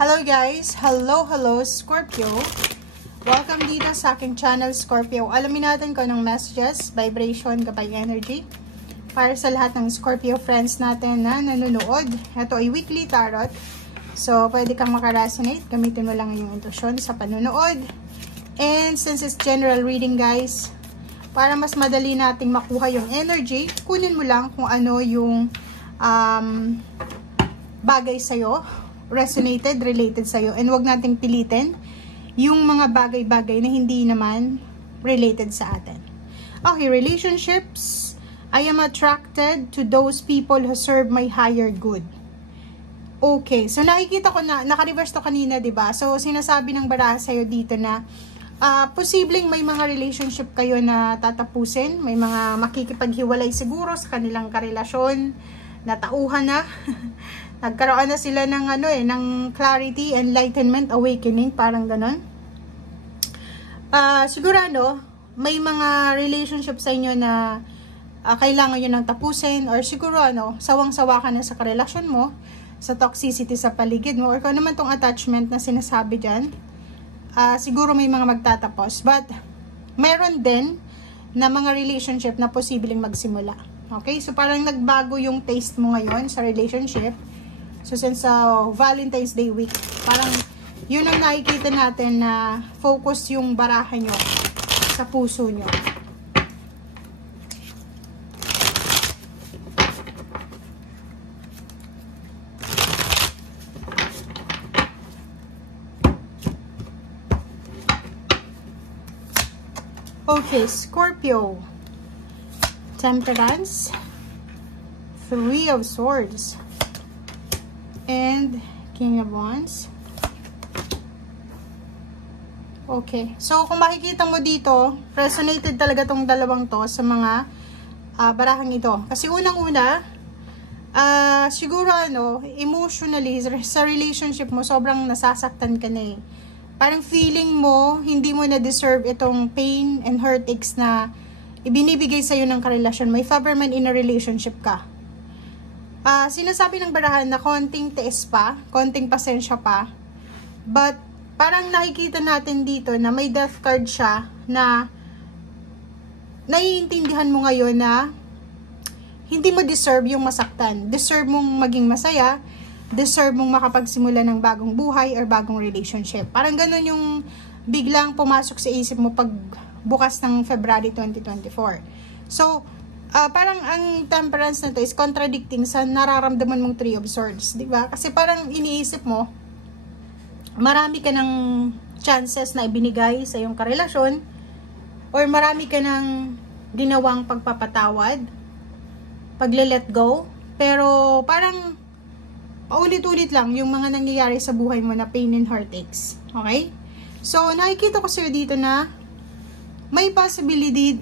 Hello guys! Hello Scorpio! Welcome dito sa aking channel Scorpio. Alamin natin kung anong messages, vibration, gabay energy para sa lahat ng Scorpio friends natin na nanonood. Ito ay weekly tarot. So, pwede kang makaresonate. Gamitin mo lang yung intuition sa panonood. And since it's general reading guys, para mas madali nating makuha yung energy, kunin mo lang kung ano yung bagay sa'yo, resonated, related sa'yo. And wag nating pilitin yung mga bagay-bagay na hindi naman related sa atin. Okay, relationships. I am attracted to those people who serve my higher good. Okay, so nakikita ko na, naka-reverse to kanina, diba? So, sinasabi ng baraha sa'yo dito na posibleng may mga relationship kayo na tatapusin. May mga makikipaghiwalay siguro sa kanilang karelasyon. Natauhan na. Nagkaroon na sila ng ng clarity, enlightenment, awakening, parang ganon. Sigurado, may mga relationship sa inyo na kailangan nyo nang tapusin, or siguro sawang-sawa ka na sa karelasyon mo, sa toxicity sa paligid mo, or kung naman tong attachment na sinasabi dyan, siguro may mga magtatapos. But, meron din na mga relationship na posibleng magsimula. Okay? So, parang nagbago yung taste mo ngayon sa relationship. So, since Valentine's Day week, parang yun ang nakikita natin na focus yung baraha nyo sa puso nyo. Okay, Scorpio. Temperance. Three of Swords. And King of Wands. Okay. So, kung makikita mo dito, resonated talaga tong dalawang to sa mga barahang ito. Kasi unang-una, siguro emotionally, sa relationship mo, sobrang nasasaktan ka na eh. Parang feeling mo, hindi mo na-deserve itong pain and heartaches na ibinibigay sa'yo ng karelasyon. May favor man in a relationship ka. Sinasabi ng barahan na konting tiis pa, konting pasensya pa. But, parang nakikita natin dito na may death card siya na naiintindihan mo ngayon na hindi mo deserve yung masaktan. Deserve mong maging masaya, deserve mong makapagsimula ng bagong buhay or bagong relationship. Parang ganun yung biglang pumasok sa isip mo pag bukas ng February 2024. So, parang ang temperance na to is contradicting sa nararamdaman mong Three of Swords, di ba? Kasi parang iniisip mo, marami ka ng chances na ibinigay sa iyong karelasyon, or marami ka ng ginawang pagpapatawad, pagle-let go, pero parang paulit-ulit lang yung mga nangyayari sa buhay mo na pain and heartaches. Okay? So, nakikita ko sa'yo dito na may possibility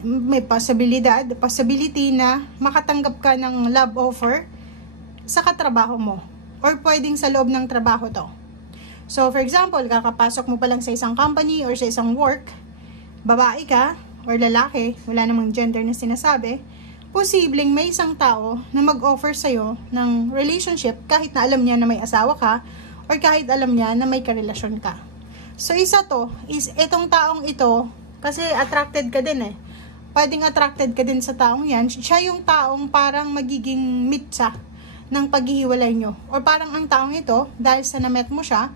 na makatanggap ka ng love offer sa katrabaho mo, or pwedeng sa loob ng trabaho to. So, for example, kakapasok mo pa lang sa isang company or sa isang work, babae ka or lalaki, wala namang gender na sinasabi, posibleng may isang tao na mag-offer sa'yo ng relationship kahit na alam niya na may asawa ka, or kahit alam niya na may karelasyon ka. So, isa to is itong taong ito, kasi attracted ka din eh. Pwedeng attracted ka din sa taong yan. Siya yung taong parang magiging mitsa ng paghihiwalay nyo. Or parang ang taong ito, dahil sa na-met mo siya,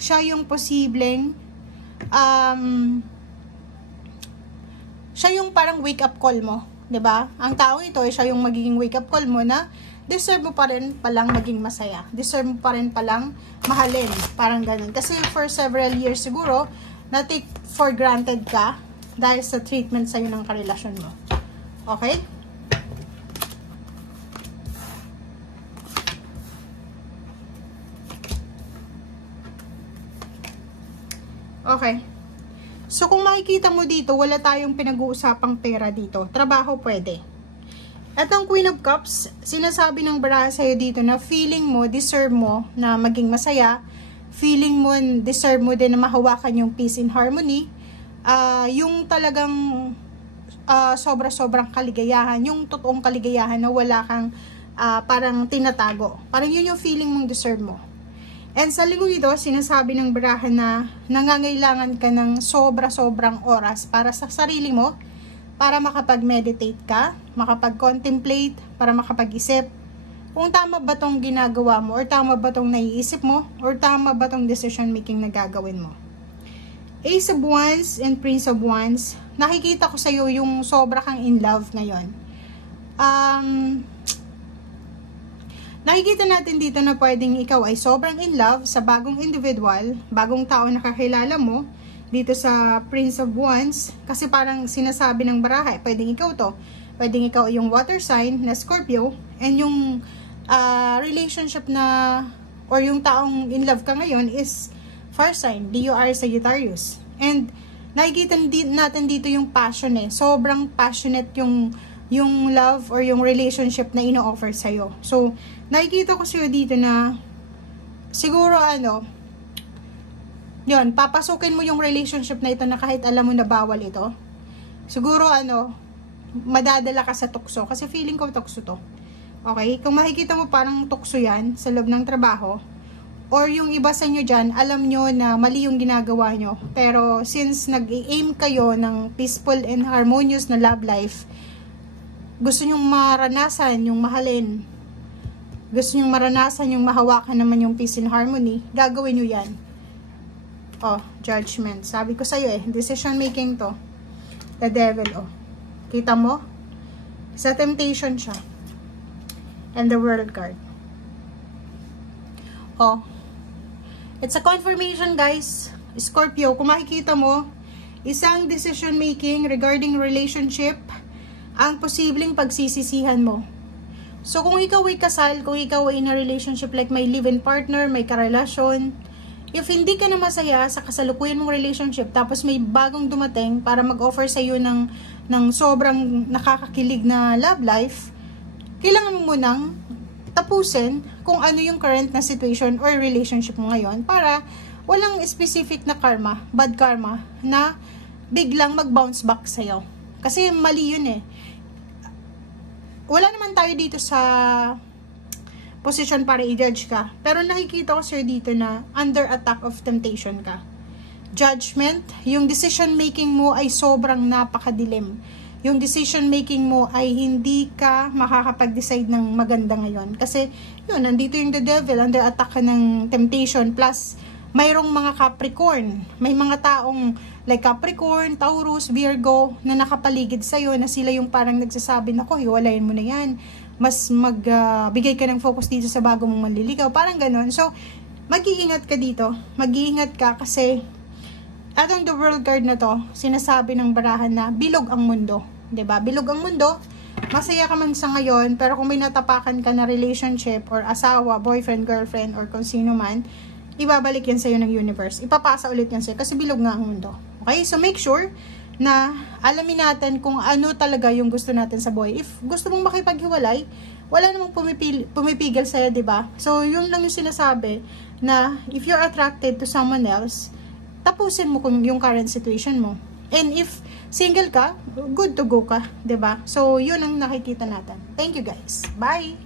siya yung posibleng, siya yung parang wake-up call mo. 'Di ba? Ang taong ito, siya yung magiging wake-up call mo na deserve mo pa rin palang maging masaya. Deserve mo pa rin palang mahalin. Parang ganun. Kasi for several years siguro, na-take for granted ka dahil sa treatment sa'yo ng karelasyon mo. Okay? Okay. So, kung makikita mo dito, wala tayong pinag-uusapang pera dito. Trabaho pwede. At ang Queen of Cups, sinasabi ng baraha sa'yo dito na feeling mo, deserve mo na maging masaya. Feeling mo, deserve mo din na mahawakan yung peace and harmony. Yung talagang sobra-sobrang kaligayahan, yung totoong kaligayahan na wala kang parang tinatago. Parang yun yung feeling mong deserve mo. And sa linggong ito, sinasabi ng barahan na nangangailangan ka ng sobra-sobrang oras para sa sarili mo, para makapag-meditate ka, makapag-contemplate, para makapag-isip kung tama ba tong ginagawa mo, or tama ba tong naiisip mo, or tama ba tong decision making na gagawin mo. Ace of Wands and Prince of Wands, nakikita ko sa iyo yung sobra kang in love ngayon. Nakikita natin dito na pwedeng ikaw ay sobrang in love sa bagong individual, bagong tao na kakilala mo, dito sa Prince of Wands, kasi parang sinasabi ng baraha, pwedeng ikaw to, pwedeng ikaw yung water sign na Scorpio, and yung relationship na, or yung taong in love ka ngayon is fire sign, Leo or Sagittarius. And nakikita natin dito yung passion sobrang passionate yung love or yung relationship na ino-offer sa'yo. So, nakikita ko sa'yo dito na siguro yun, papasukin mo yung relationship na ito na kahit alam mo na bawal ito. Siguro madadala ka sa tukso, kasi feeling ko tukso to. Okay? Kung makikita mo parang tukso yan sa loob ng trabaho, or yung iba sa inyo dyan, alam nyo na mali yung ginagawa nyo. Pero since nag-aim kayo ng peaceful and harmonious na love life, gusto nyong maranasan yung mahalin, gusto nyong maranasan yung mahawakan naman yung peace and harmony, gagawin nyo yan. Judgment. Sabi ko sa'yo decision making to. The devil, kita mo? Sa temptation siya. And the world card. It's a confirmation, guys. Scorpio, kung makikita mo, isang decision making regarding relationship ang posibleng pagsisisihan mo. So, kung ikaw ay kasal, kung ikaw ay in a relationship like may live-in partner, may karelasyon, if hindi ka na masaya sa kasalukuyan mong relationship, tapos may bagong dumating para mag-offer sa iyo ng sobrang nakakakilig na love life, kailangan mo munang tapusin kung ano yung current na situation or relationship mo ngayon, para walang specific na karma, bad karma, na biglang mag-bounce back sa'yo. Kasi mali yun Wala naman tayo dito sa position para i-judge ka. Pero nakikita ko sir dito na under attack of temptation ka. Judgment, yung decision making mo ay sobrang napakadilim. Yung decision making mo ay hindi ka makakapag-decide ng maganda ngayon. Kasi, yun, nandito yung the devil, under attack ka ng temptation, plus, mayroong mga Capricorn. May mga taong like Capricorn, Taurus, Virgo, na nakapaligid sa'yo, na sila yung parang nagsasabi, nako, hiwalayin mo na yan. Mas magbigay ka ng focus dito sa bago mong manliligaw. Parang ganun. So, mag-iingat ka dito. Mag-iingat ka kasi atong the world card na to, sinasabi ng barahan na bilog ang mundo. 'Di ba? Bilog ang mundo. Masaya ka man sa ngayon, pero kung may natapakan ka na relationship or asawa, boyfriend, girlfriend, or kung sino man, ibabalik yan sa'yo ng universe. Ipapasa ulit yan sa'yo kasi bilog nga ang mundo. Okay? So make sure na alamin natin kung ano talaga yung gusto natin sa buhay. If gusto mong makipaghiwalay, wala namang pumipigil sa'yo, 'di ba? So yun lang yung sinasabi, na if you're attracted to someone else, tapusin mo kung yung current situation mo. And if single ka, good to go ka, 'di ba? So, yun ang nakikita natin. Thank you guys. Bye!